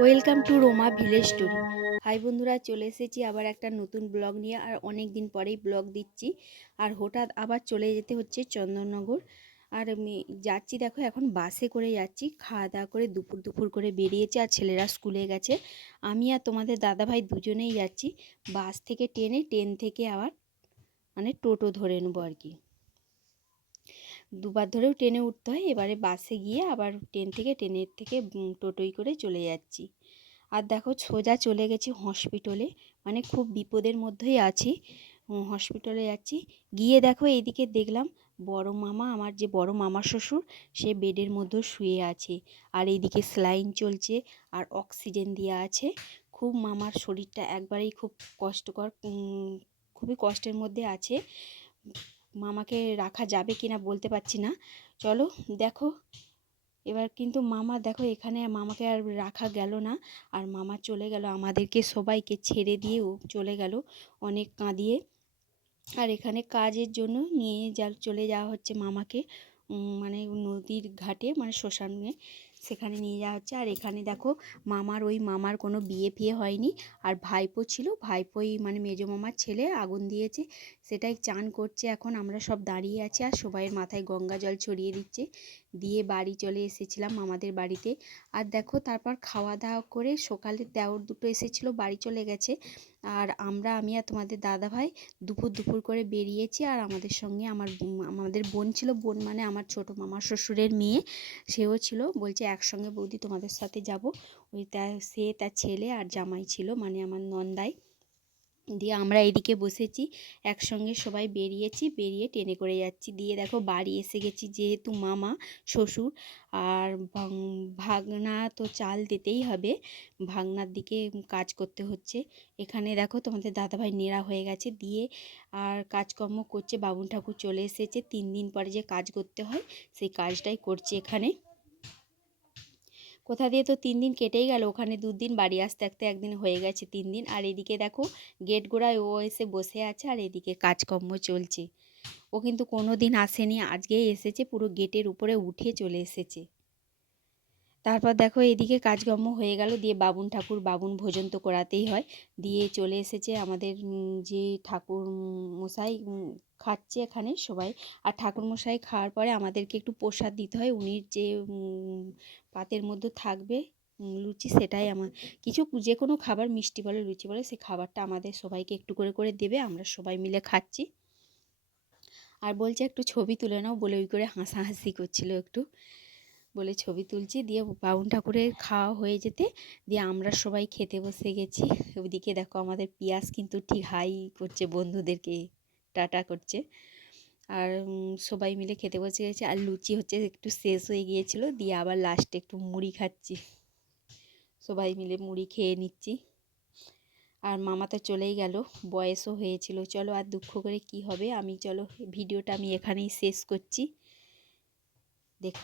Welcome to Roma village story. Hi বন্ধুরা, চলে এসেছি আবার একটা নতুন ব্লগ নিয়ে আর অনেক দিন পরেই ব্লগ দিচ্ছি। আর হঠাৎ আবার চলে যেতে হচ্ছে চন্দননগর। আর যাচ্ছি দেখো, এখন বাসে করে যাচ্ছি। খাওয়া দাওয়া করে দুপুর দুপুর করে বেরিয়েছে আর ছেলেরা স্কুলে গেছে। আমি আর তোমাদের দাদাভাই দুজনেই যাচ্ছি। বাস থেকে ট্রেনে ট্রেন থেকে আবার মানে টোটো ধরে নেব আর কি। দুবার ধরেও ট্রেনে উঠতে হয়। এবারে বাসে গিয়ে আবার ট্রেন থেকে, ট্রেনের থেকে টোটোই করে চলে যাচ্ছি। আর দেখো সোজা চলে গেছি হসপিটালে। মানে খুব বিপদের মধ্যেই আছি। হসপিটালে যাচ্ছি। গিয়ে দেখো এইদিকে দেখলাম বড় মামা, আমার যে বড় মামা শ্বশুর, সে বেডের মধ্যে শুয়ে আছে। আর এইদিকে স্লাইন চলছে আর অক্সিজেন দেওয়া আছে। খুব মামার শরীরটা একবারেই খুব কষ্টকর খুবই কষ্টের মধ্যে আছে। মামাকে রাখা যাবে কিনা বলতে পারছি না। চলো, দেখো। এবার কিন্তু মামা, দেখো, এখানে মামাকে আর রাখা গেল না। আর মামা চলে গেল আমাদেরকে সবাইকে ছেড়ে দিয়েও চলে গেল অনেক কাঁদিয়ে। আর এখানে কাজের জন্য নিয়ে যা, চলে যাওয়া হচ্ছে মামাকে। মানে নদীর ঘাটে মানে শ্মশানে সেখানে নিয়ে যাওয়া হচ্ছে। আর এখানে দেখো, মামার ওই মামার কোনো বিয়ে ফিয়ে হয়নি। আর ভাইপো ছিল, ভাইপোই মানে মেজো মামার ছেলে আগুন দিয়েছে। সেটাই চান করছে এখন। আমরা সব দাঁড়িয়ে আছি আর সবাইয়ের মাথায় গঙ্গা জল ছড়িয়ে দিচ্ছে। দিয়ে বাড়ি চলে এসেছিলাম আমাদের বাড়িতে। আর দেখো তারপর খাওয়া দাওয়া করে সকালে দেওর দুটো এসেছিল, বাড়ি চলে গেছে। আর আমরা, আমি আর তোমাদের দাদা ভাই দুপুর দুপুর করে বেরিয়েছি। আর আমাদের সঙ্গে আমার আমাদের বোন ছিল। বোন মানে আমার ছোট মামা শ্বশুরের মেয়ে। সেও ছিল। বলছে একসঙ্গে বৌদি তোমাদের সাথে যাব। ওই তা, সে তার ছেলে আর জামাই ছিল। মানে আমার নন্দাই। দিয়ে আমরা এদিকে বসেছি, একসঙ্গে সবাই বেরিয়েছি, বেরিয়ে ট্রেনে করে যাচ্ছি। দিয়ে দেখো বাড়ি এসে গেছি, যেহেতু মামা, শ্বশুর আর ভাগনা তো চাল দিতেই হবে। ভাগনার দিকে কাজ করতে হচ্ছে। এখানে দেখো তোমাদের দাদাভাই নেড়া হয়ে গেছে, দিয়ে আর কাজকর্ম করছে। বাবুন ঠাকুর চলে এসেছে। তিন দিন পরে যে কাজ করতে হয়, সেই কাজটাই করছে এখানে। কোথা দিয়ে তো তিন দিন কেটেই গেল, ওখানে দুদিন বাড়ি আসতে আসতে একদিন হয়ে গেছে তিন দিন। আর এদিকে দেখো গেট গোড়ায় ও এসে বসে আছে আর এদিকে কাজকর্ম চলছে। ও কিন্তু কোনো দিন আসেনি, আজকেই এসেছে, পুরো গেটের উপরে উঠে চলে এসেছে। তারপর দেখো এদিকে কাজকর্ম হয়ে গেল, দিয়ে বাবুন ঠাকুর বাবুন ভোজন তো করাতেই হয়। দিয়ে চলে এসেছে আমাদের যে ঠাকুর মশাই খাচ্ছে এখানে সবাই। আর ঠাকুর মশাই খাওয়ার পরে আমাদেরকে একটু প্রসাদ দিতে হয়। উনি যে পাতের মধ্যে থাকবে লুচি সেটাই আমার কিছু যে কোনো খাবার মিষ্টি বলে লুচি বলে সে খাবারটা আমাদের সবাইকে একটু করে করে দেবে। আমরা সবাই মিলে খাচ্ছি। আর বলছে একটু ছবি তুলে নাও বলে ওই করে হাসাহাসি করছিল একটু। বলে ছবি তুলছি। দিয়ে বাবুন ঠাকুরের খাওয়া হয়ে যেতে দিয়ে আমরা সবাই খেতে বসে গেছি। ওইদিকে দেখো আমাদের পিয়াস কিন্তু ঠিক হাই করছে, বন্ধুদেরকে টাটা করছে। আর সবাই মিলে খেতে বসে গেছি। আর লুচি হচ্ছে একটু শেষ হয়ে গিয়েছিল। দিয়ে আবার লাস্টে একটু মুড়ি খাচ্ছি। সবাই মিলে মুড়ি খেয়ে নিচ্ছি। আর মামা তো চলেই গেল, বয়সও হয়েছিল। চলো আর দুঃখ করে কি হবে? আমি, চলো, ভিডিওটা আমি এখানেই শেষ করছি। দেখা